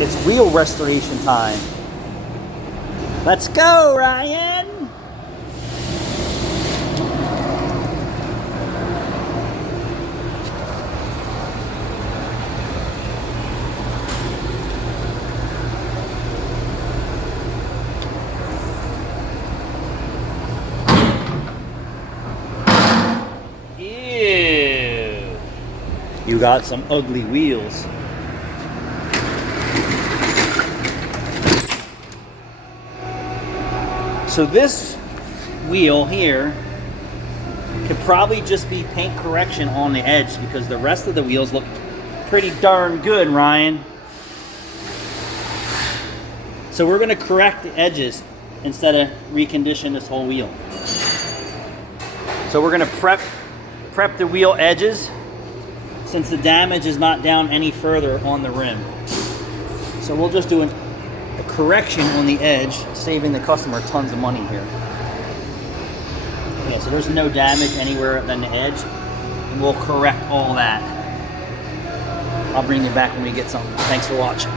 It's wheel restoration time. Let's go, Ryan! Ew! You got some ugly wheels. So this wheel here could probably just be paint correction on the edge because the rest of the wheels look pretty darn good, Ryan. So we're going to correct the edges instead of recondition this whole wheel. So we're going to prep the wheel edges since the damage is not down any further on the rim. So we'll just do a correction on the edge, saving the customer tons of money here. Yeah, so there's no damage anywhere than the edge, and we'll correct all that. I'll bring you back when we get something. Thanks for watching.